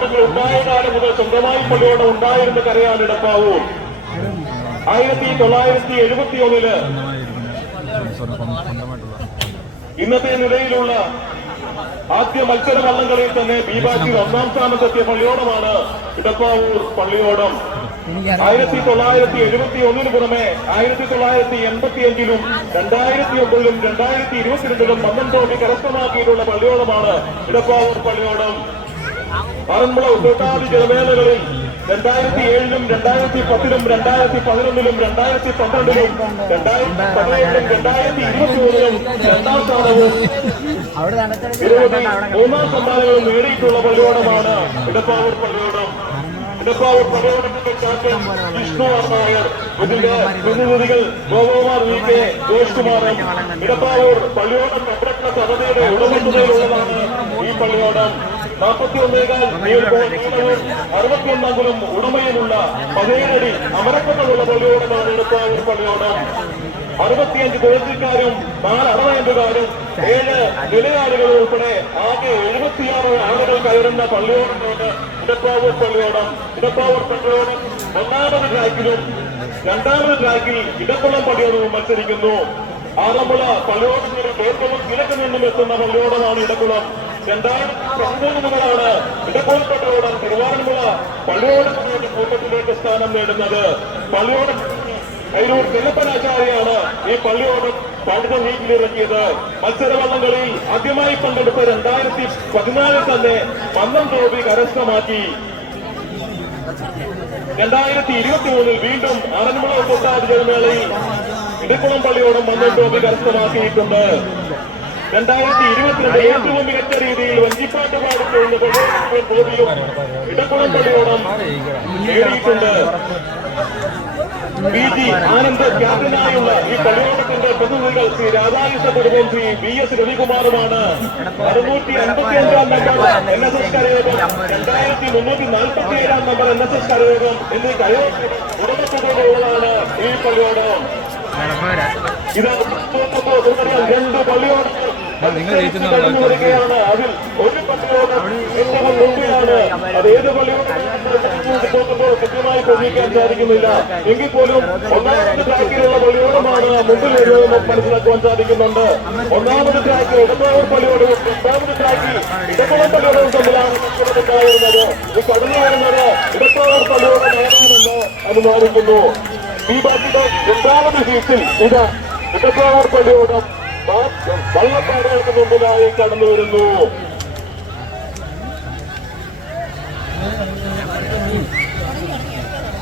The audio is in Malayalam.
ഉണ്ടായ കാലം മുതൽ സ്വന്തമായി പള്ളിയോടം ഉണ്ടായിരുന്ന കരയാണ് ഇടപ്പാവൂർ. 1971 ഇന്നത്തെ നിലയിലുള്ള ആദ്യ മത്സര വള്ളംകളിയിൽ തന്നെ ബീബാക്കിൽ ഒന്നാം സ്ഥാനത്തെത്തിയ പള്ളിയോടമാണ് ഇടപ്പാവൂർ പള്ളിയോടം. 1971 പുറമെ 1985 2009 2022 മന്നം ട്രോഫി കരസ്ഥമാക്കിയിട്ടുള്ള പള്ളിയോടമാണ് ഇടപ്പാവൂർ പള്ളിയോടം. ആറന്മുള ഉദ്ഘാടന ജലമേളകളിൽ 2007 2010 2011 2012 2017 2021 രണ്ടാം സ്ഥാനവും നിരവധി മൂന്നാം സമ്മാനങ്ങളും നേടിയിട്ടുള്ള പള്ളിയോടമാണ് ഇടപ്പാവൂർ പള്ളിയോടം. ഇടപ്പാവൂർ പള്ളിയോടത്തിന്റെ ക്യാപ്റ്റൻ വിഷ്ണു ആർ നായർ, ഇതിന്റെ പ്രതിനിധികൾ ഗോപകുമാർ വി കെ, ജോഷ് കുമാറും. ഇടപ്പാവൂർ പള്ളിയോടം സംരക്ഷണ സമിതിയുടെ ഉടമസ്ഥതയിലുള്ളതാണ് ഈ പള്ളിയോടം. 41 61 അംഗുലം ഉടമയിലുള്ള 17 അടി അമരക്കത്തുള്ള പള്ളിയോടമാണ് ഇടപ്പാവൂർ പള്ളിയോടം. 65 തുഴച്ചിക്കാരും 4 അടവയമ്പുകാരും 7 നിലയാളികളും ഉൾപ്പെടെ ആകെ 76 ആളുകൾ കയറുന്ന പള്ളിയോടമാണ് ഇടപ്പാവൂർ പള്ളിയോടം. ഇടപ്പാവൂർ പള്ളിയോടം ഒന്നാമത് ട്രാക്കിലും രണ്ടാമത് ട്രാക്കിൽ ഇടക്കുളം പള്ളിയോടവും മത്സരിക്കുന്നു. ആറന്മുള പള്ളിയോടത്തിന് ഏറ്റവും കിഴക്ക് നിന്നും എത്തുന്ന പള്ളിയോടമാണ് ഇടക്കുളം. 2013 മുതലാണ് ഇടക്കുളം പള്ളിയോടം തിരുവാറന്മുള പള്ളിയോടത്തിന്റെ കൂട്ടത്തിലേക്ക് സ്ഥാനം നേടുന്നത്. പള്ളിയോടം കൈരൂർ ചെല്ലപ്പനാചാര്യാണ് ഈ പള്ളിയോടം പണിത നീക്കിലിറക്കിയത്. മത്സരവള്ളങ്ങളിൽ ആദ്യമായി പങ്കെടുത്ത 2014 തന്നെ മന്നം ട്രോഫി കരസ്ഥമാക്കി. 2023 വീണ്ടും ആറന്മുള ഉദ്ഘാടന ജലമേളയിൽ ഇടക്കുളം പള്ളിയോടം മന്നം ട്രോഫി കരസ്ഥമാക്കിയിട്ടുണ്ട്. 2022 ഏറ്റവും മികച്ച രീതിയിൽ വഞ്ചിപ്പാട്ട് പാടിച്ചുകൊണ്ട് ട്രോഫിയും ഇടക്കുളം പള്ളിയോടം നേടിയിട്ടുണ്ട്. പി ജി ആനന്ദ് ക്യാപ്റ്റനായുള്ള ഈ പള്ളിയോടത്തിന്റെ പ്രതിനിധികൾ ശ്രീ രാധാകൃഷ്ണ കുടുംബം, ശ്രീ വി എസ് രവികുമാറുമാണ്. 655 നമ്പർ NSS കരയോഗം, 2347 നമ്പർ NSS കരയോഗം എന്നീ കരയോഗ ഉടമസ്ഥതയിലുള്ളതാണ് ഈ പള്ളിയോടം. ഇത് 2 പള്ളിയോടങ്ങൾ കടന്നു വരികയാണ്. അതിൽ ഒരു പള്ളിയോടം ഏറ്റവും മുമ്പിലാണ്. അത് ഏത് പള്ളിയോടം കൃത്യമായി പ്രതീക്ഷിക്കാൻ സാധിക്കുന്നില്ല. എങ്കിൽ പോലും ഒന്നാമത് ട്രാക്കിലുള്ള പള്ളിയോടമാണ് മുമ്പിൽ വരുന്നത് മനസ്സിലാക്കുവാൻ സാധിക്കുന്നുണ്ട്. ഒന്നാമത് ട്രാക്കിൽ ഇടപ്പാവൂർ പള്ളിയോടവും രണ്ടാമത് ട്രാക്കിൽ ഇടക്കുളം പള്ളിയോടവും തമ്മിലാണ് ഉണ്ടായിരുന്നത്. ഈ കടന്നു വരുന്നത് ഇടപ്പാവൂർ പള്ളിയോടമാണെന്ന് അനുമാനിക്കുന്നു. ഈ ബാക്കിയുടെ രണ്ടാമത് സീറ്റിൽ ഇത് ഇടപ്പാവൂർ പള്ളിയോടം വള്ളപ്പാടുകൾക്ക് മുമ്പിലായി കടന്നു വരുന്നു.